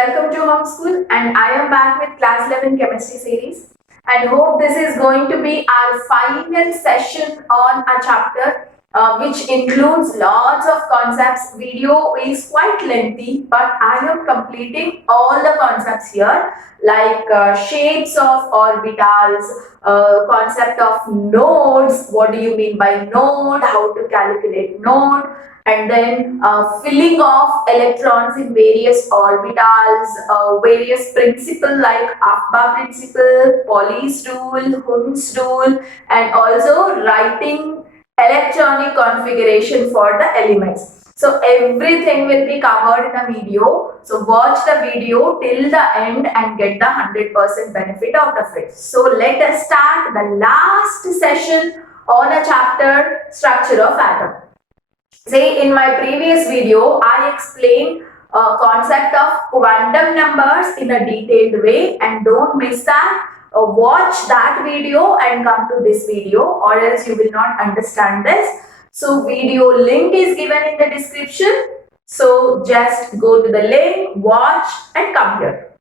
welcome to Home School, and I am back with class 11 chemistry series, and hope this is going to be our final session on a chapter which includes lots of concepts. Video is quite lengthy, but I am completing all the concepts here, like shapes of orbitals, concept of nodes. What do you mean by node? How to calculate node? And then filling of electrons in various orbitals, various principle like Afba principle, Pauli's rule, Hund's rule, and also writing electronic configuration for the elements. So everything will be covered in a video. So watch the video till the end and get the 100% benefit out of it. So let us start the last session on a chapter, structure of atom. Say in my previous video, I explained concept of quantum numbers in a detailed way, and don't miss that. Watch that video and come to this video, or else you will not understand this. So video link is given in the description. So just go to the link, watch and come here.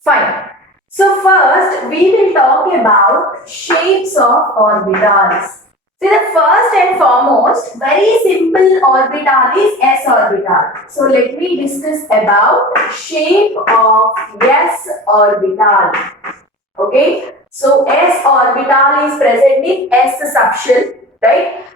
Fine. So first we will talk about shapes of orbitals. See, the first and foremost, very simple orbital is s orbital. So let me discuss about shape of s orbital. Okay, so s orbital is present in s subshell, right?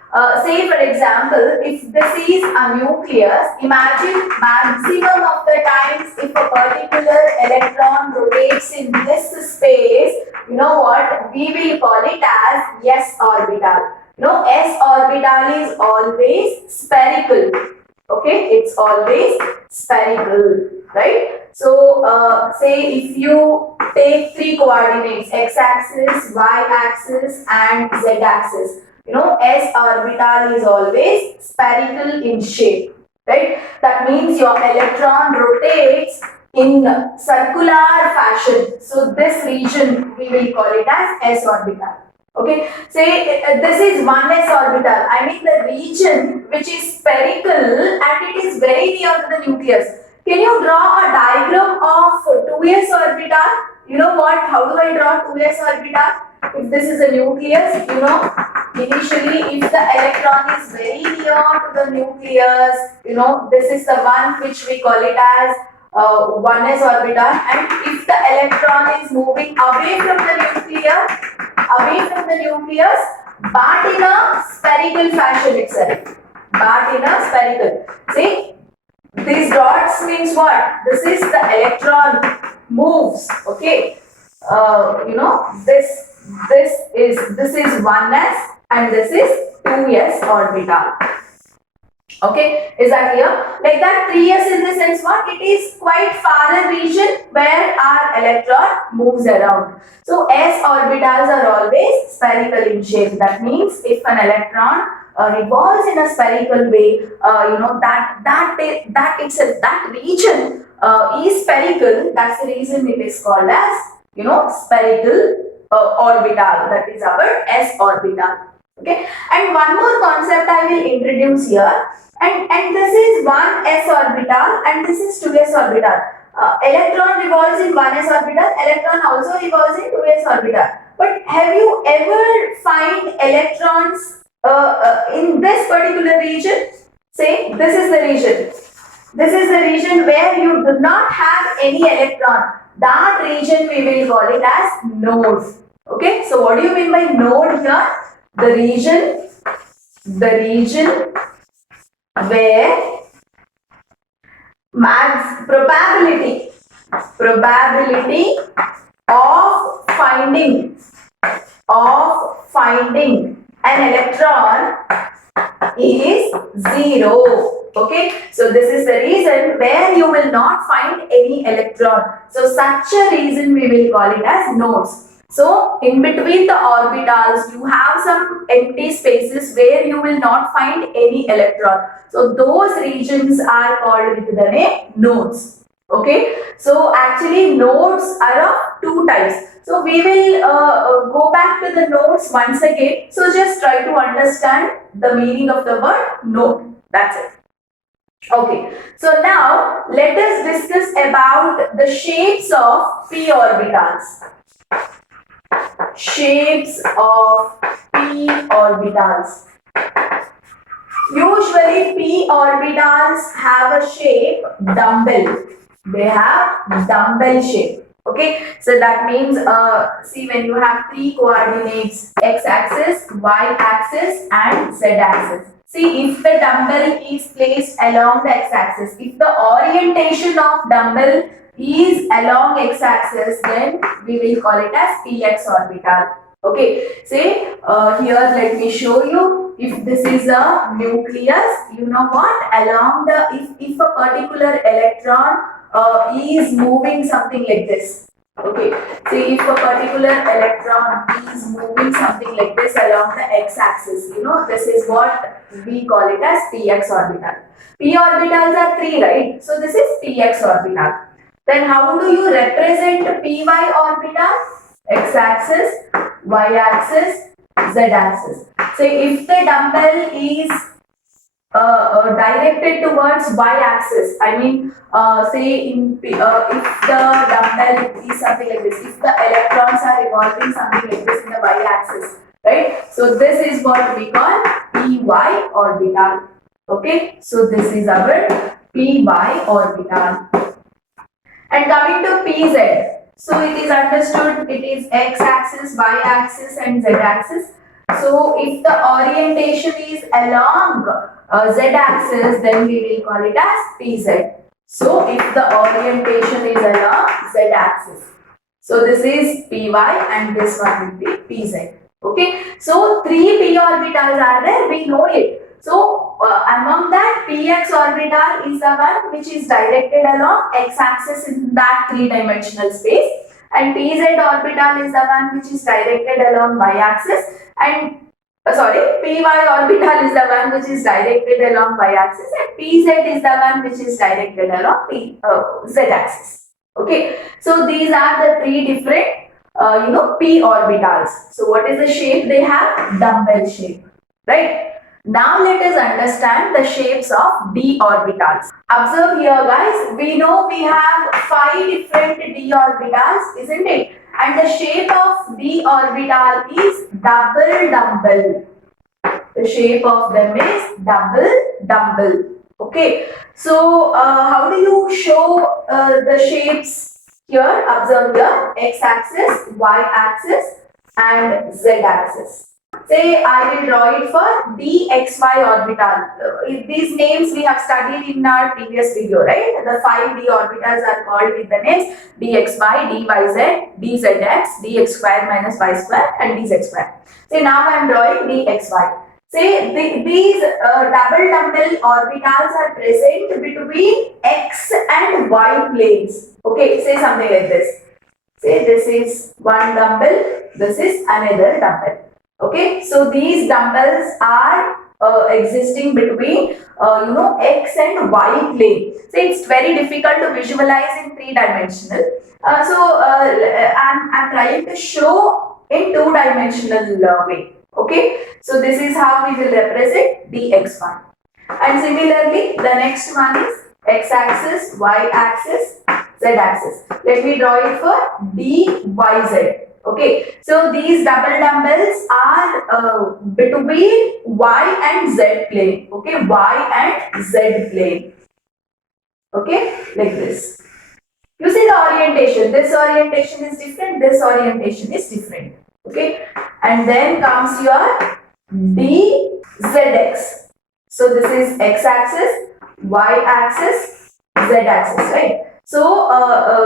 Say for example, if this is a nucleus, imagine maximum of the times if a particular electron rotates in this space, you know what, we will call it as s orbital. S orbital is always spherical. Okay, it's always spherical, right? So, say if you take three coordinates, x-axis, y-axis, and z-axis, S orbital is always spherical in shape, right? That means your electron rotates in circular fashion. So, this region we will call it as s orbital. Okay, say this is 1s orbital. I mean the region which is spherical and it is very near to the nucleus. Can you draw a diagram of 2s orbital? You know what? How do I draw 2s orbital? If this is a nucleus, initially if the electron is very near to the nucleus, this is the one which we call it as 1s orbital, and if the electron is moving away from the nucleus, but in a spherical fashion itself. But in a spherical. See, these dots means what? This is the electron moves. Okay. This is 1s and this is 2s orbital. Okay, is that clear? Like that 3s in the sense what? It is quite far region where our electron moves around. So S orbitals are always spherical in shape. That means if an electron revolves in a spherical way, that region is spherical. That's the reason it is called as spherical orbital. That is our S orbital. Okay, and one more concept I will introduce here, and this is 1s orbital and this is 2s orbital. Electron revolves in 1s orbital, electron also revolves in 2s orbital. But have you ever find electrons in this particular region? Say this is the region. This is the region where you do not have any electron. That region we will call it as node. Okay, so what do you mean by node here? The region where probability of finding an electron is 0. Okay, so this is the reason where you will not find any electron. So such a reason we will call it as nodes. So, in between the orbitals, you have some empty spaces where you will not find any electron. So, those regions are called with the name nodes. Okay. So, actually nodes are of two types. So, we will go back to the nodes once again. So, just try to understand the meaning of the word node. That's it. Okay, so now let us discuss about the shapes of p orbitals. Shapes of p orbitals. Usually p orbitals have a shape dumbbell. They have dumbbell shape. Okay, so that means see, when you have three coordinates, x axis, y axis and z axis. See, if the dumbbell is placed along the x axis, if the orientation of dumbbell is along x axis, then we will call it as px orbital. Okay, say here let me show you. If this is a nucleus, you know what? Along the, if a particular electron is moving something like this. Okay, see, if a particular electron is moving something like this along the x-axis, you know, this is what we call it as px orbital. P orbitals are three, right? So this is px orbital. Then how do you represent py orbital? X-axis, y-axis, z-axis. So if the dumbbell is directed towards y-axis, I mean, say if the dumbbell is something like this, if the electrons are revolving something like this in the y-axis, right? So this is what we call py orbital. Okay, so this is our py orbital. And coming to pz, so it is understood it is x-axis, y-axis and z-axis. So if the orientation is along z-axis, then we will call it as pz. So if the orientation is along z-axis, so this is py and this one will be pz. Okay, so three p orbitals are there, we know it. So among that, px orbital is the one which is directed along x-axis in that three-dimensional space, and pz orbital is the one which is directed along y-axis, and py orbital is the one which is directed along y-axis, and pz is the one which is directed along z-axis. Okay, so these are the three different p orbitals. So what is the shape they have? Dumbbell shape, right? Now let us understand the shapes of d orbitals. Observe here guys, we know we have 5 different d orbitals, isn't it? And the shape of d orbital is double dumbbell. The shape of them is double dumbbell. Okay, so how do you show the shapes here? Observe here, x-axis, y-axis and z-axis. Say I will draw it for dxy orbital. These names we have studied in our previous video, right? The 5 d orbitals are called with the names dxy, dyz, dzx, dx square minus y square and dz square. Say now I am drawing dxy. Say these double dumbbell orbitals are present between x and y planes. Okay, say something like this. Say this is one dumbbell, this is another dumbbell. Okay, so these dumbbells are existing between x and y plane. So it's very difficult to visualize in three-dimensional. I'm trying to show in two-dimensional way. Okay, so this is how we will represent dxy. And similarly, the next one is x-axis, y-axis, z-axis. Let me draw it for dyz. Okay, so these double dumbbells are between y and z plane. Okay, y and z plane. Okay, like this. You see the orientation. This orientation is different. This orientation is different. Okay, and then comes your dzx. So this is x-axis, y-axis, z-axis, right? So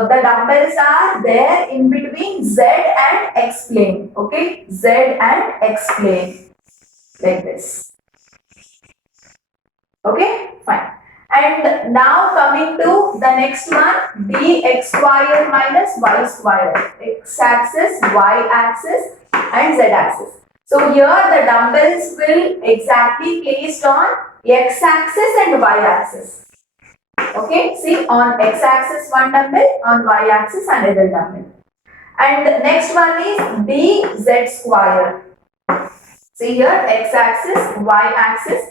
the dumbbells are there in between z and x plane. Okay, z and x plane, like this. Okay, fine. And now coming to the next one, dx square minus y square, x-axis, y-axis and z-axis. So here the dumbbells will exactly placed on x-axis and y-axis. Okay, see, on x-axis one dumbbell, on y-axis another dumbbell. And next one is dz square. See here, x-axis, y-axis,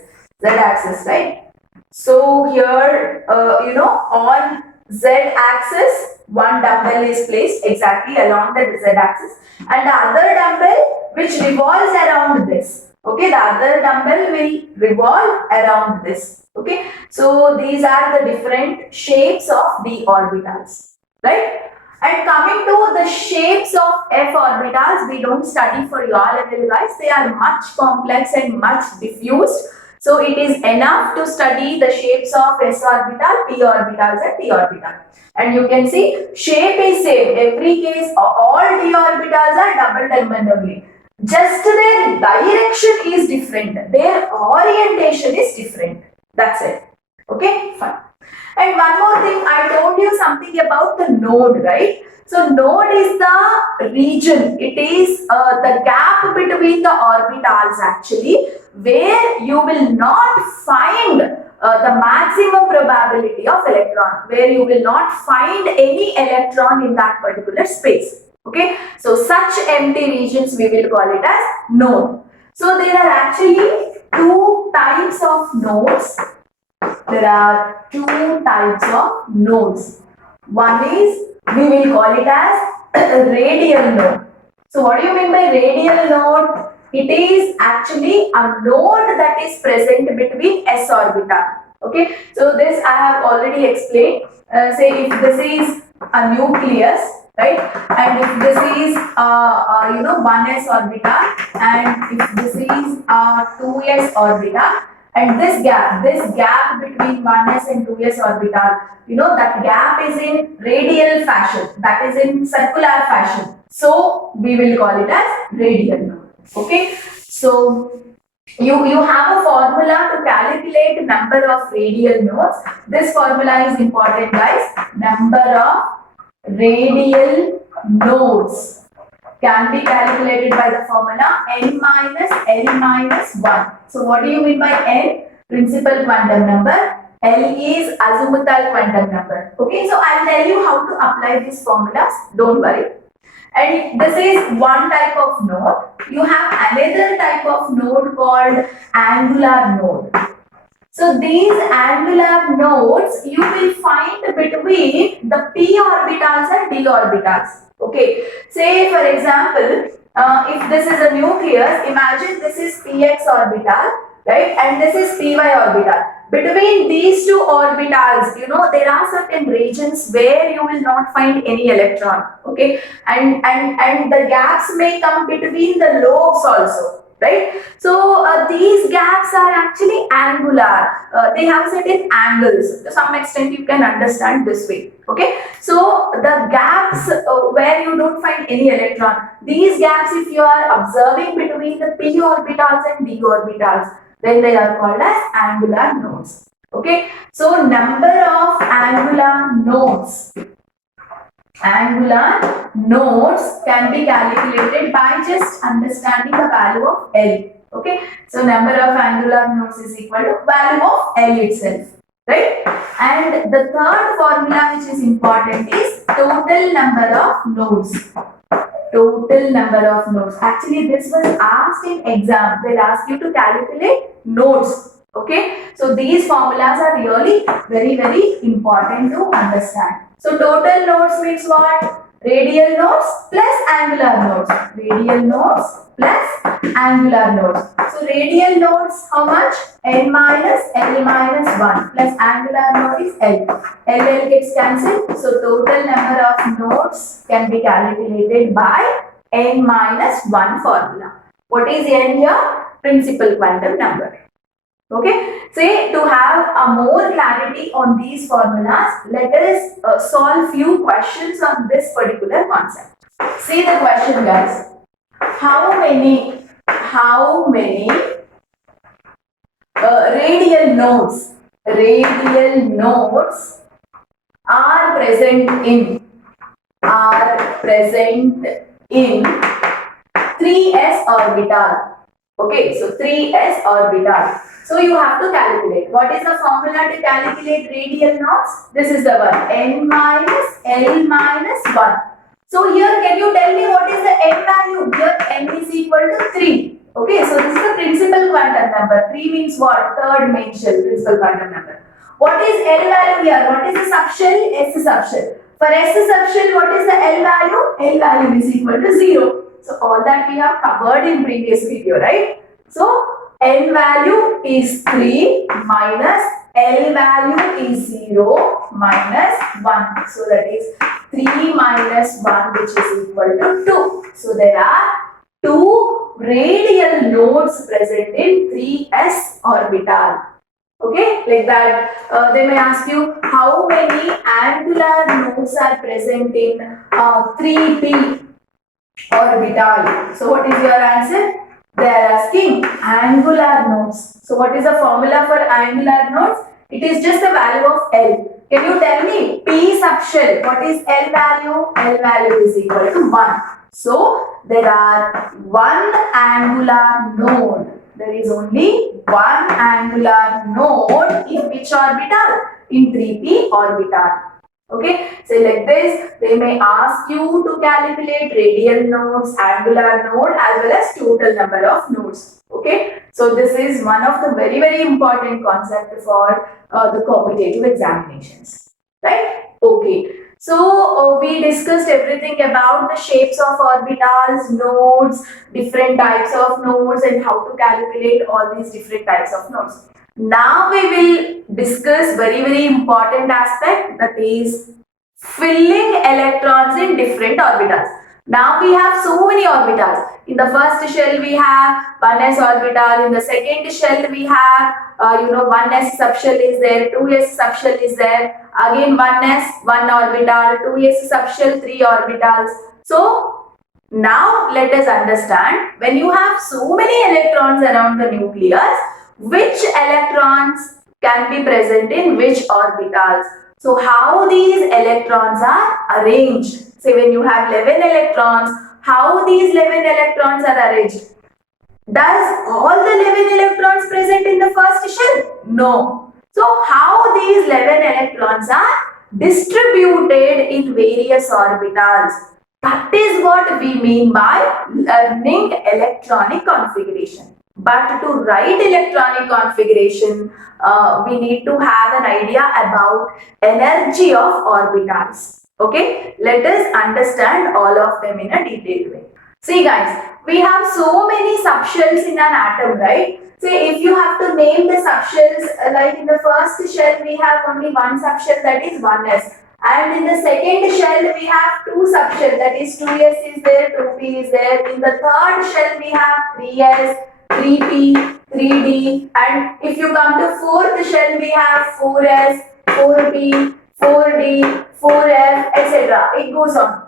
z-axis, right? So here, on Z axis, one dumbbell is placed exactly along the Z axis, and the other dumbbell which revolves around this. Okay, the other dumbbell will revolve around this. Okay, so these are the different shapes of d orbitals, right? And coming to the shapes of f orbitals, we don't study for your level, guys. They are much complex and much diffused. So it is enough to study the shapes of s orbital, p orbitals and d orbital. And you can see shape is same. Every case all d orbitals are double diamond only. Just their direction is different. Their orientation is different. That's it. Okay, fine. And one more thing, I told you something about the node, right? So node is the region. It is the gap between the orbitals actually, where you will not find the maximum probability of electron, where you will not find any electron in that particular space. Okay, so such empty regions we will call it as node. So there are actually two types of nodes. There are two types of nodes. One is, we will call it as radial node. So what do you mean by radial node? It is actually a node that is present between s orbital. Okay, so this I have already explained. Say if this is a nucleus, right, and if this is 1s orbital, and if this is a 2s orbital, and this gap between 1s and 2s orbital, that gap is in radial fashion, that is in circular fashion. So we will call it as radial node. Okay, so you have a formula to calculate number of radial nodes. This formula is important, guys. Number of radial nodes can be calculated by the formula n minus L minus 1. So what do you mean by n? Principal quantum number. L is azimuthal quantum number. Okay, so I'll tell you how to apply these formulas. Don't worry. And this is one type of node. You have another type of node called angular node. So these angular nodes you will find between the p orbitals and d orbitals. Okay, say for example, if this is a nucleus, imagine this is px orbital, right, and this is py orbital. Between these two orbitals, there are certain regions where you will not find any electron. Okay, and the gaps may come between the lobes also, right? So these gaps are actually angular. They have certain angles. To some extent you can understand this way. Okay, so the gaps where you don't find any electron, these gaps if you are observing between the p orbitals and d orbitals, then they are called as angular nodes. Okay, so number of angular nodes can be calculated by just understanding the value of L. Okay, so number of angular nodes is equal to value of L itself, right? And the third formula which is important is total number of nodes. Total number of nodes. Actually, this was asked in exam. They asked you to calculate nodes. Okay, so these formulas are really very important to understand. So total nodes means what? Radial nodes plus angular nodes. Radial nodes plus angular nodes. So radial nodes how much? N minus L minus 1 plus angular node is L. L gets cancelled. So total number of nodes can be calculated by N minus 1 formula. What is N here? Principal quantum number. Okay, say to have a more clarity on these formulas, let us solve few questions on this particular concept. See the question, guys. How many radial nodes are present in 3s orbital? Okay, so 3s orbital. So you have to calculate. What is the formula to calculate radial nodes? This is the one, n minus L minus 1. So here, can you tell me what is the n value? Here n is equal to 3. Okay, so this is the principal quantum number. 3 means what? Third main shell, principal quantum number. What is L value here? What is the subshell? S subshell. For S subshell, what is the L value? L value is equal to 0. So all that we have covered in previous video, right? So N value is 3 minus L value is 0 minus 1. So that is 3 minus 1, which is equal to 2. So there are 2 radial nodes present in 3s orbital. Okay, like that. They may ask you how many angular nodes are present in 3p orbital. So what is your answer? They are asking angular nodes. So what is the formula for angular nodes? It is just the value of L. Can you tell me P subshell? What is L value? L value is equal to 1. So there are one angular node. There is only one angular node in which orbital? In 3p orbital. Okay, so like this, they may ask you to calculate radial nodes, angular node, as well as total number of nodes. Okay, so this is one of the very important concept for the competitive examinations, right? Okay, so we discussed everything about the shapes of orbitals, nodes, different types of nodes, and how to calculate all these different types of nodes. Now we will discuss very important aspect, that is filling electrons in different orbitals. Now we have so many orbitals. In the first shell we have 1s orbital. In the second shell we have 1s subshell is there, 2s subshell is there. Again 1s, 1 orbital, 2s subshell, 3 orbitals. So now let us understand, when you have so many electrons around the nucleus, which electrons can be present in which orbitals. So how these electrons are arranged. Say when you have 11 electrons, how these 11 electrons are arranged. Does all the 11 electrons present in the first shell? No. So how these 11 electrons are distributed in various orbitals. That is what we mean by learning electronic configuration. But to write electronic configuration, we need to have an idea about energy of orbitals. Okay, let us understand all of them in a detailed way. See guys, we have so many subshells in an atom, right? Say if you have to name the subshells, like in the first shell we have only one subshell, that is 1s. And in the second shell we have 2 subshells, that is 2s is there, 2p is there. In the third shell we have 3s, 3p, 3d, and if you come to fourth shell we have 4s, 4p, 4d, 4f, etc. It goes on.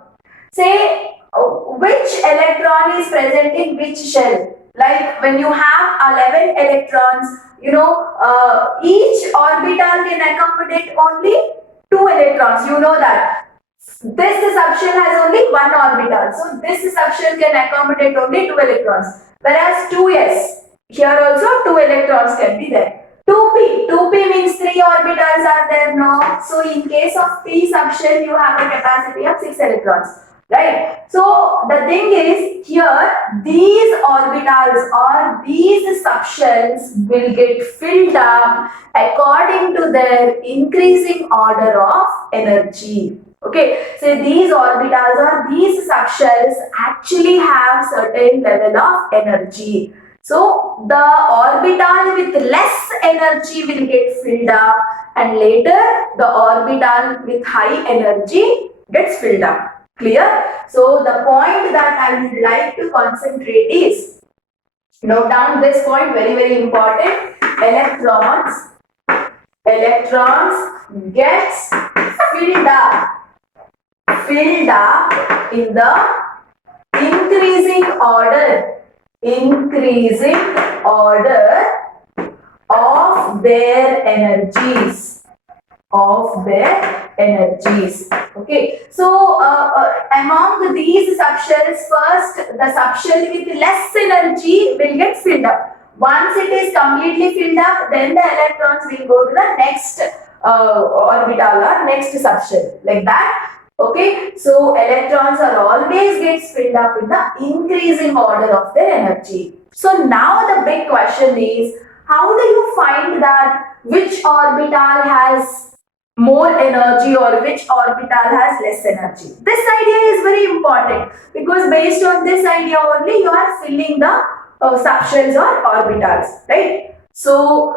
Say which electron is present in which shell. Like when you have 11 electrons, each orbital can accommodate only 2 electrons. You know that. This subshell has only 1 orbital. So this subshell can accommodate only 2 electrons. Whereas 2s, here also 2 electrons can be there. 2p means 3 orbitals are there, no. So in case of p subshell, you have a capacity of 6 electrons, right? So the thing is, here these orbitals or these subshells will get filled up according to their increasing order of energy. Okay, so these orbitals or these subshells actually have certain level of energy. So the orbital with less energy will get filled up, and later the orbital with high energy gets filled up. Clear? So the point that I would like to concentrate is, note down this point, very important. Electrons gets filled up in the increasing order of their energies. Okay, so among these subshells, first the subshell with less energy will get filled up. Once it is completely filled up, then the electrons will go to the next orbital or next subshell, like that. Okay, so electrons are always gets filled up in the increasing order of their energy. So now the big question is, how do you find that which orbital has more energy or which orbital has less energy? This idea is very important because based on this idea only you are filling the subshells or orbitals, right? So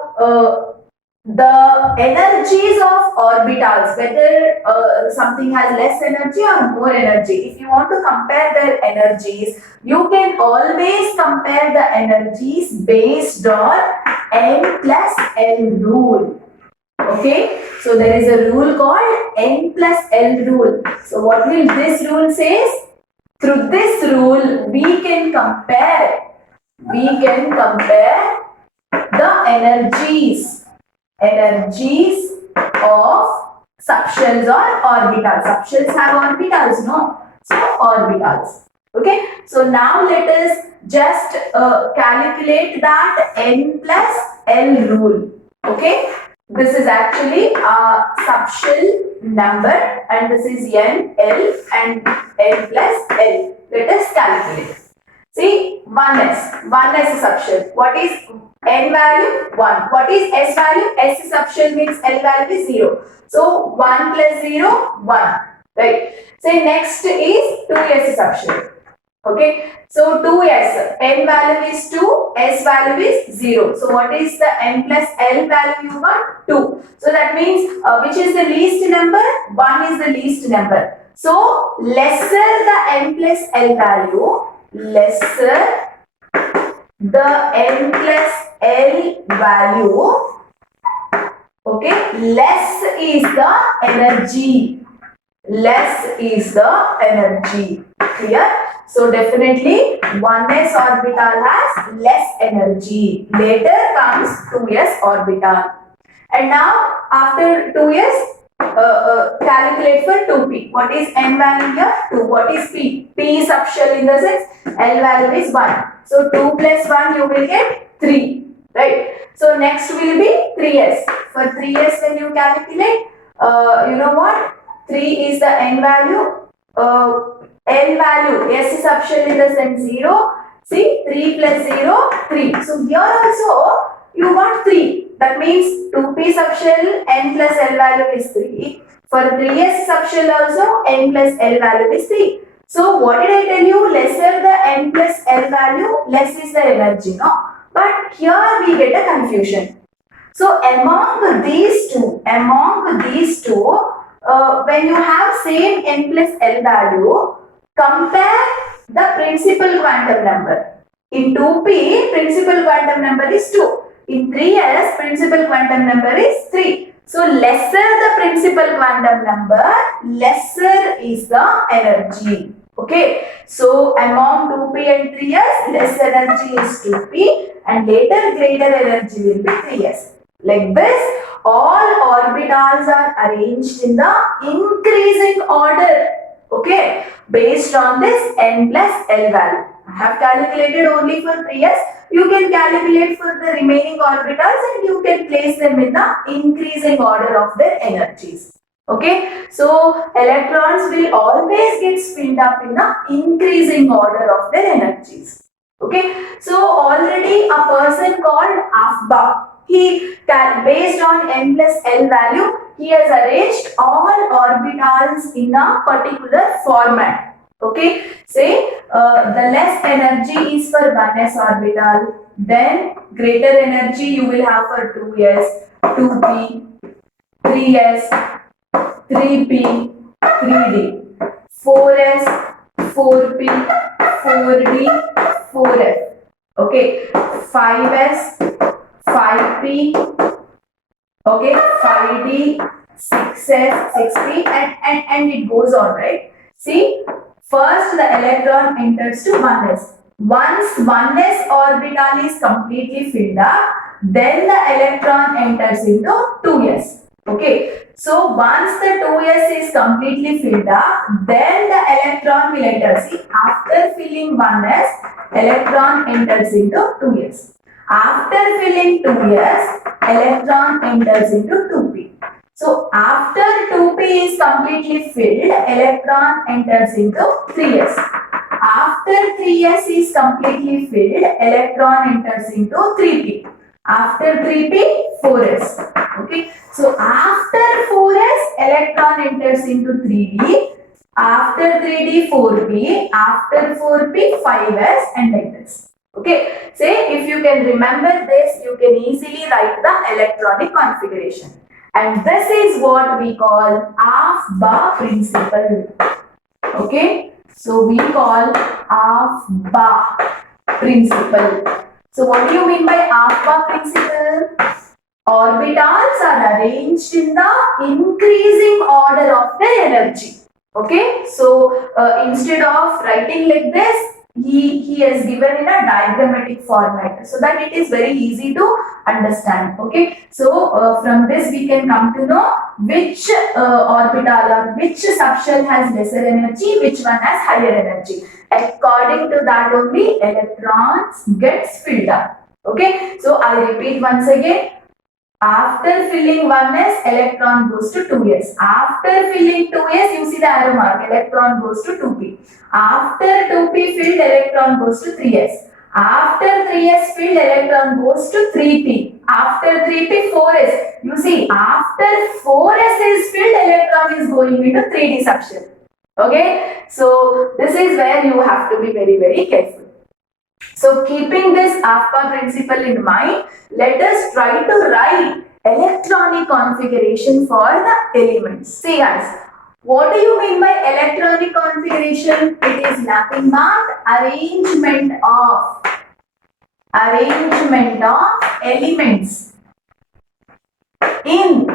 the energies of orbitals, whether something has less energy or more energy, if you want to compare their energies, you can always compare the energies based on N plus L rule. Okay, so there is a rule called N plus L rule. So what will this rule says? Through this rule we can compare the energies of subshells or orbitals. Subshells have orbitals, no? So orbitals. Okay. So now let us just calculate that N plus L rule. Okay. This is actually a subshell number and this is N, L and N plus L. Let us calculate. See, 1s is subshell. What is N value? 1. What is S value? S is subshell means L value is 0. So 1 plus 0, 1. Right. Say next is 2s is subshell. Okay. So 2s, N value is 2, S value is 0. So what is the N plus L value you got? 2. So that means which is the least number? 1 is the least number. So lesser the N plus L value, lesser the N plus L value, okay, less is the energy. Clear? So definitely 1s orbital has less energy. Later comes 2s orbital. And now after 2s, calculate for 2p. What is N value here? 2. What is P? P is subshell in the sense L value is 1. So 2 plus 1 you will get 3. Right? So next will be 3s. For 3s when you calculate, you know what? 3 is the N value. N value, S is subshell in the sense 0. See, 3 plus 0, 3. So here also you got 3. That means 2p subshell, N plus L value is 3. For 3s subshell also, N plus L value is 3. So what did I tell you? Lesser the N plus L value, less is the energy, no? But here we get a confusion. So among these two, when you have same N plus L value, compare the principal quantum number. In 2p, principal quantum number is 2. In 3s, principal quantum number is 3. So lesser the principal quantum number, lesser is the energy. Okay. So among 2p and 3s, less energy is 2p and later greater energy will be 3s. Like this, all orbitals are arranged in the increasing order. Okay, based on this N plus L value. I have calculated only for 3s. You can calculate for the remaining orbitals and you can place them in the increasing order of their energies. Okay, so electrons will always get filled up in the increasing order of their energies. Okay, so already a person called Afba, he based on N plus L value, he has arranged all orbitals in a particular format. Okay, say the less energy is for 1s orbital, then greater energy you will have for 2s, 2p, 3s, 3p, 3d, 4s, 4p, 4d, 4f. Okay, 5s, 5p, okay, 5d, 6s, 6p and it goes on, right? See, first the electron enters to 1s. Once 1s orbital is completely filled up, then the electron enters into 2s. Okay, so once the 2s is completely filled up, then the electron will enter. See, after filling 1s, electron enters into 2s. After filling 2s, electron enters into 2p. So after 2p is completely filled, electron enters into 3s. After after 3s is completely filled, electron enters into 3p. After 3p, 4s. Okay. So after 4s, electron enters into 3d. After 3d, 4p. After 4p, 5s, and like this. Okay. Say if you can remember this, you can easily write the electronic configuration. And this is what we call AFBA principle. Okay. So we call AFBA principle. So what do you mean by AFBA principle? Orbitals are arranged in the increasing order of their energy. Okay, so instead of writing like this, he has given in a diagrammatic format so that it is very easy to understand. Okay, so from this we can come to know which orbital or which subshell has lesser energy, which one has higher energy. According to that only electrons gets filled up. Okay, so I repeat once again. After filling 1s, electron goes to 2s. After filling 2s, you see the arrow mark, electron goes to 2p. After 2p filled, electron goes to 3s. After 3s filled, electron goes to 3p. After 3p, 4s. You see, after 4s is filled, electron is going into 3d subshell. Okay, so this is where you have to be very, very careful. So keeping this AFBA principle in mind, let us try to write electronic configuration for the elements. See guys, what do you mean by electronic configuration? It is nothing but arrangement of elements in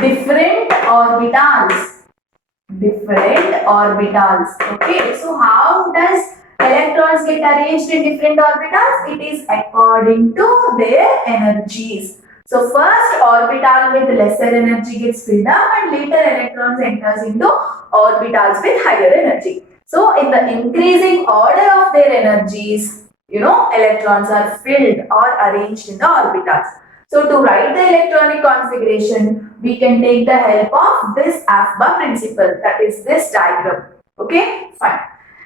different orbitals. Okay, so how does electrons get arranged in different orbitals? It is according to their energies. So first orbital with lesser energy gets filled up and later electrons enters into orbitals with higher energy. So in the increasing order of their energies, electrons are filled or arranged in the orbitals. So to write the electronic configuration, we can take the help of this AFBA principle, that is this diagram. Okay, fine.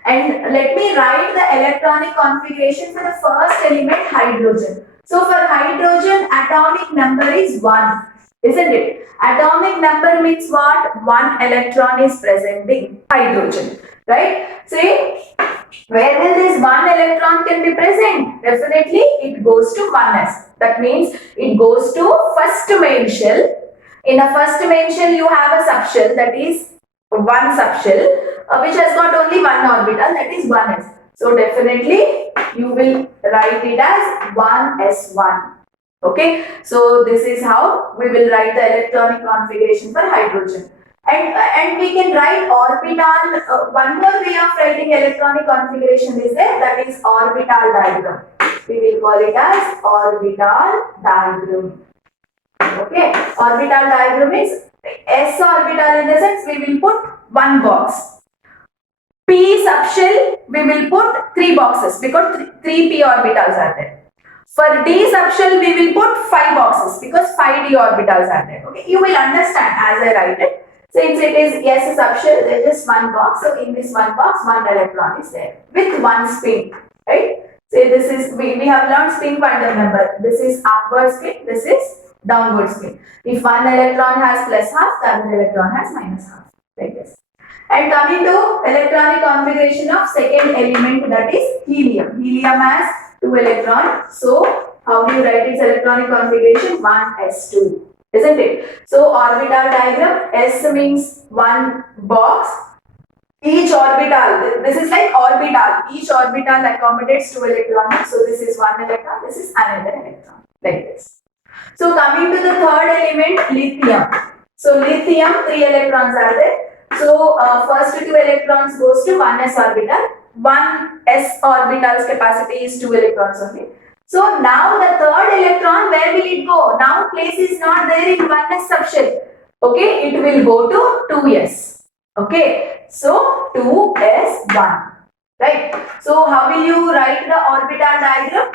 And let me write the electronic configuration for the first element, hydrogen. So for hydrogen, atomic number is 1, isn't it? Atomic number means what? 1 electron is present in hydrogen, right? See, where will this 1 electron can be present? Definitely it goes to 1s. That means it goes to first main shell. In a first main shell, you have a subshell, that is one subshell, which has got only one orbital, that is 1s. So definitely you will write it as 1s1. Okay, so this is how we will write the electronic configuration for hydrogen. And we can write orbital, one more way of writing electronic configuration is there, that is orbital diagram. We will call it as orbital diagram. Okay, orbital diagram is S orbital, in the sense we will put one box. P subshell we will put 3 boxes because 3 p orbitals are there. For D subshell we will put 5 boxes because 5 d orbitals are there. Okay, you will understand as I write it. Since it is S subshell, there is just one box. So in this one box, 1 electron is there with 1 spin. Right? Say this is, we have learned spin quantum number. This is upward spin, this is downward spin. If one electron has plus half, the other electron has minus half. Like this. And coming to electronic configuration of second element, that is helium. Helium has 2 electrons. So how do you write its electronic configuration? 1s2. Isn't it? So orbital diagram, S means one box. Each orbital, this is like orbital. Each orbital accommodates 2 electrons. So this is 1 electron, this is another electron. Like this. So coming to the third element, lithium. So lithium, 3 electrons are there. So first 2 electrons goes to 1s orbital. 1s orbital's capacity is 2 electrons only. So now the third electron, where will it go? Now place is not there in 1s subshell. Okay, it will go to 2s. Okay, so 2s1. Right. So how will you write the orbital diagram?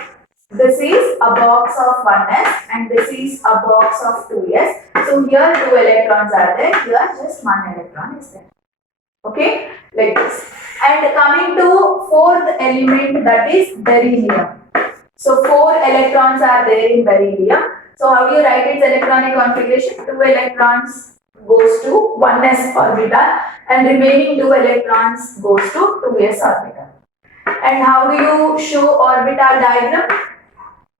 This is a box of 1s and this is a box of 2s. So here 2 electrons are there, here just 1 electron is there. Okay, like this. And coming to fourth element, that is beryllium. So 4 electrons are there in beryllium. So how do you write its electronic configuration? 2 electrons goes to 1s orbital and remaining 2 electrons goes to 2s orbital. And how do you show orbital diagram?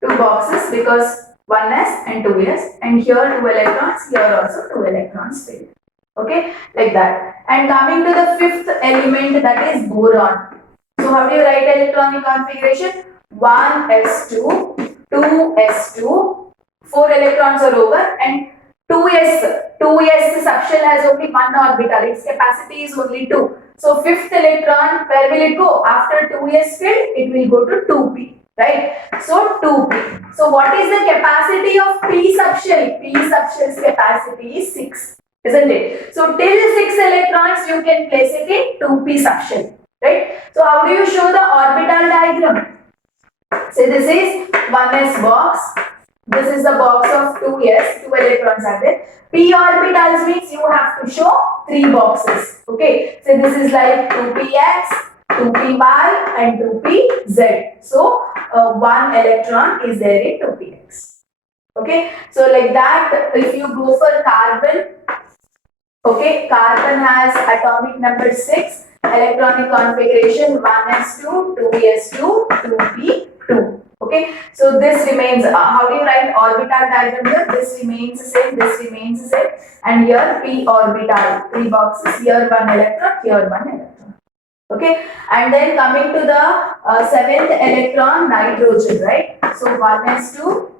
2 boxes because 1s and 2s, and here 2 electrons, here also 2 electrons filled. Okay, like that. And coming to the fifth element, that is boron. So how do you write electronic configuration? 1s2, 2s2, 4 electrons are over, and 2s subshell has only one orbital, its capacity is only 2. So fifth electron, where will it go? After 2s filled, it will go to 2p, right? So 2p. So what is the capacity of p subshell? P subshell's capacity is 6, isn't it? So till 6 electrons you can place it in 2p subshell, right? So how do you show the orbital diagram? So this is 1s box. This is the box of 2s, 2 electrons are there. P orbitals means you have to show 3 boxes. Okay, so this is like 2px, 2py and 2pz. So 1 electron is there in 2px. Okay, so like that, if you go for carbon, okay, carbon has atomic number 6, electronic configuration 1s2, 2s2, 2p2. Okay, so this remains, how do you write orbital diagram here? This remains the same, this remains the same, and here p orbital, 3 boxes, here 1 electron, here 1 electron. Okay, and then coming to the 7th electron, nitrogen, right? So 1s2,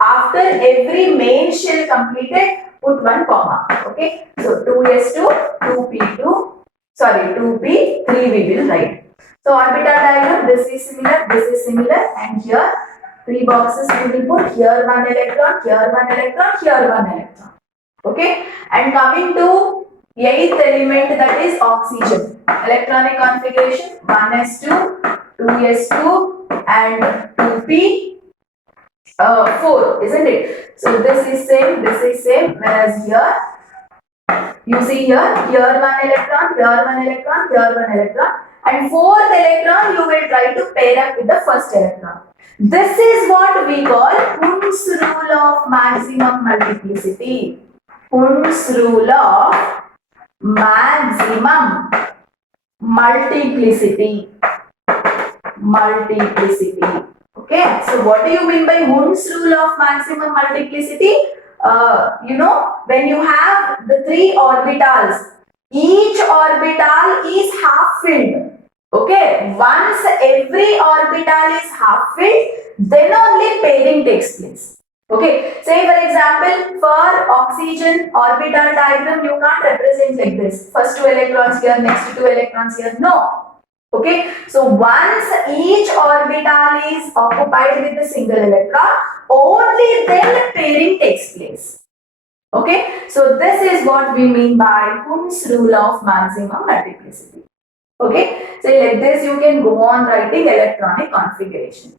after every main shell completed, put 1 comma. Okay, so 2s2, 2p2, sorry, 2p3 we will write. So orbital diagram, this is similar, and here 3 boxes we will put, here 1 electron, here 1 electron, here 1 electron. Okay, and coming to 8th element, that is oxygen. Electronic configuration 1s2, 2s2 and 2p 4, isn't it? So this is same, whereas here you see here 1 electron, here 1 electron, here 1 electron, and 4th electron you will try to pair up with the first electron. This is what we call Hund's rule of maximum multiplicity. Hund's rule of maximum multiplicity. Okay, so what do you mean by Hund's rule of maximum multiplicity? When you have the 3 orbitals, each orbital is half filled. Okay, once every orbital is half filled, then only pairing takes place. Okay, say for example, for oxygen orbital diagram, you can't represent like this. First 2 electrons here, next 2 electrons here. No. Okay, so once each orbital is occupied with a single electron, only then pairing takes place. Okay, so this is what we mean by Hund's rule of maximum multiplicity. Okay, so like this you can go on writing electronic configuration.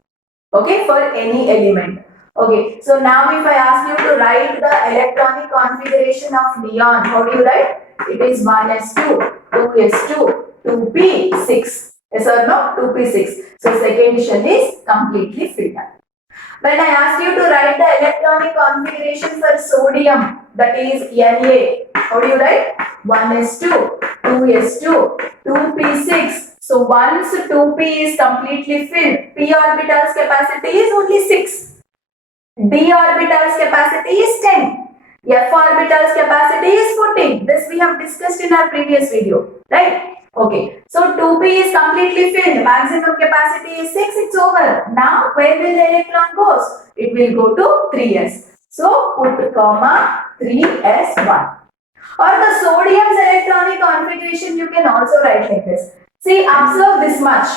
Okay, for any element. Okay, so now if I ask you to write the electronic configuration of neon, how do you write? It is 1s2, 2s2, 2p6. Yes or no? 2p6. So second shell is completely filled up. When I asked you to write the electronic configuration for sodium, that is Na, how do you write? 1s2, 2s2, 2p6. So once 2p is completely filled, p orbital's capacity is only 6. D orbital's capacity is 10. F orbital's capacity is 14. This we have discussed in our previous video, right? Okay, so 2p is completely filled, maximum capacity is 6, it's over. Now, where will the electron goes? It will go to 3s. So, put comma 3s1. Or the sodium's electronic configuration you can also write like this. See, observe this much.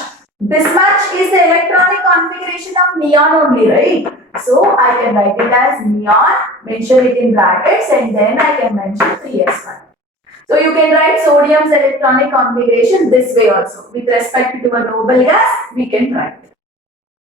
This much is the electronic configuration of neon only, right? So, I can write it as neon, mention it in brackets, and then I can mention 3s1. So you can write sodium's electronic configuration this way also. With respect to a noble gas, we can write.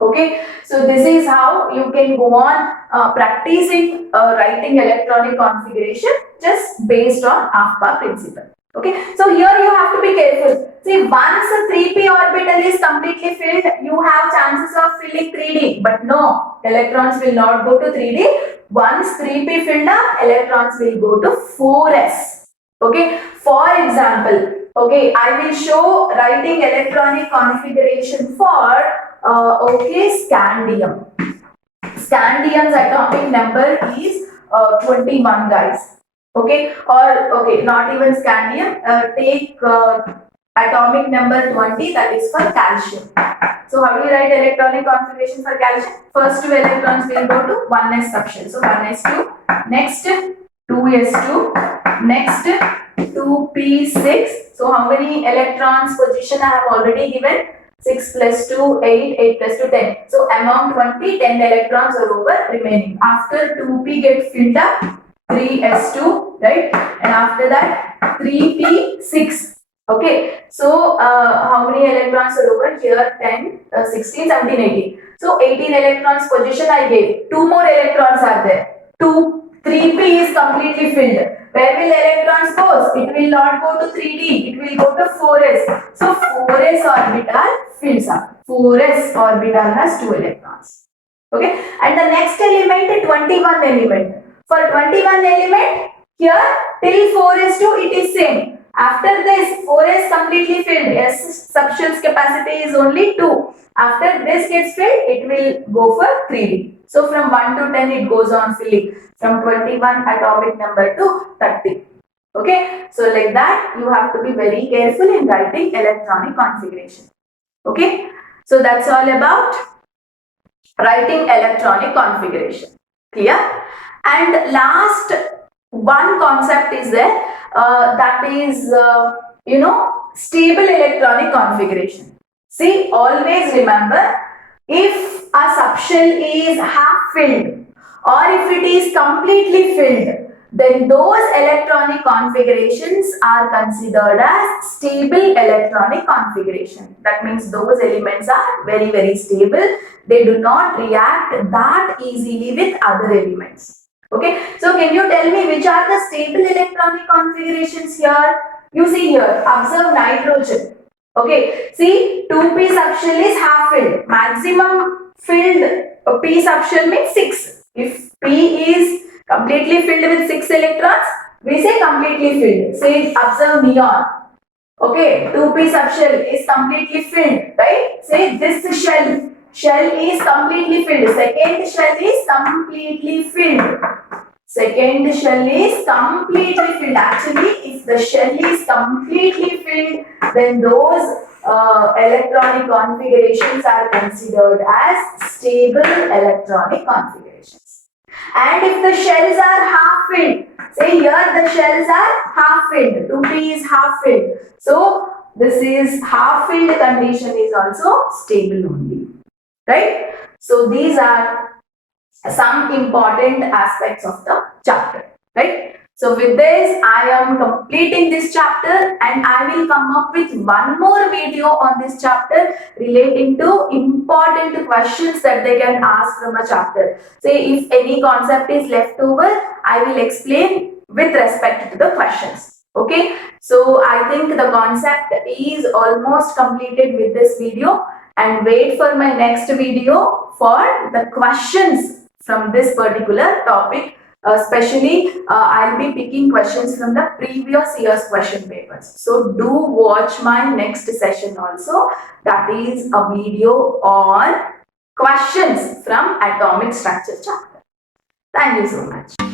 Okay, so this is how you can go on practicing writing electronic configuration just based on AFPA principle. Okay, so here you have to be careful. See, once a 3p orbital is completely filled, you have chances of filling 3d. But no, electrons will not go to 3d. Once 3p filled up, electrons will go to 4s. Okay, for example, okay, I will show writing electronic configuration for scandium. Scandium's atomic number is 21, guys. Okay, or okay, not even scandium. Take atomic number 20, that is for calcium. So how do you write electronic configuration for calcium? First two electrons will go to 1s subshell. So 1s2, next 2s2, next 2p6. So how many electrons position I have already given? 6 plus 2, 8, 8 plus 2, 10. So among 20, 10 electrons are over remaining. After 2p gets filled up, 3s2, right? And after that, 3p6. Okay. So how many electrons are over here? 10, 16, 17, 18. So 18 electrons position I gave. 2 more electrons are there. 3p is completely filled. Where will electrons go? It will not go to 3d. It will go to 4s. So 4s orbital fills up. 4s orbital has 2 electrons. Okay. And the next element, 21 element. For 21 element, here till 4s2 it is same. After this 4s completely filled, s subshell's capacity is only 2. After this gets filled, it will go for 3d. So from 1 to 10 it goes on filling. From 21 atomic number to 30. Okay. So like that you have to be very careful in writing electronic configuration. Okay. So that's all about writing electronic configuration. Clear? And last one concept is there, that is stable electronic configuration. See, always remember, if a subshell is half filled or if it is completely filled, then those electronic configurations are considered as stable electronic configuration. That means those elements are very, very stable. They do not react that easily with other elements. Okay, so can you tell me which are the stable electronic configurations here? You see here, observe nitrogen. Okay, see 2p subshell is half filled. Maximum filled p subshell means 6. If p is completely filled with 6 electrons, we say completely filled. Say observe neon. Okay, 2p subshell is completely filled, right? Say this shell is completely filled. Second shell is completely filled. Second shell is completely filled. Actually, if the shell is completely filled, then those electronic configurations are considered as stable electronic configurations. And if the shells are half filled, say here the shells are half filled, 2p is half filled. So this is half filled condition is also stable only, right? So these are some important aspects of the chapter, right? So with this, I am completing this chapter and I will come up with one more video on this chapter relating to important questions that they can ask from a chapter. Say if any concept is left over, I will explain with respect to the questions. Okay, so I think the concept is almost completed with this video, and wait for my next video for the questions from this particular topic. Especially, I'll be picking questions from the previous year's question papers. So do watch my next session also. That is a video on questions from atomic structure chapter. Thank you so much.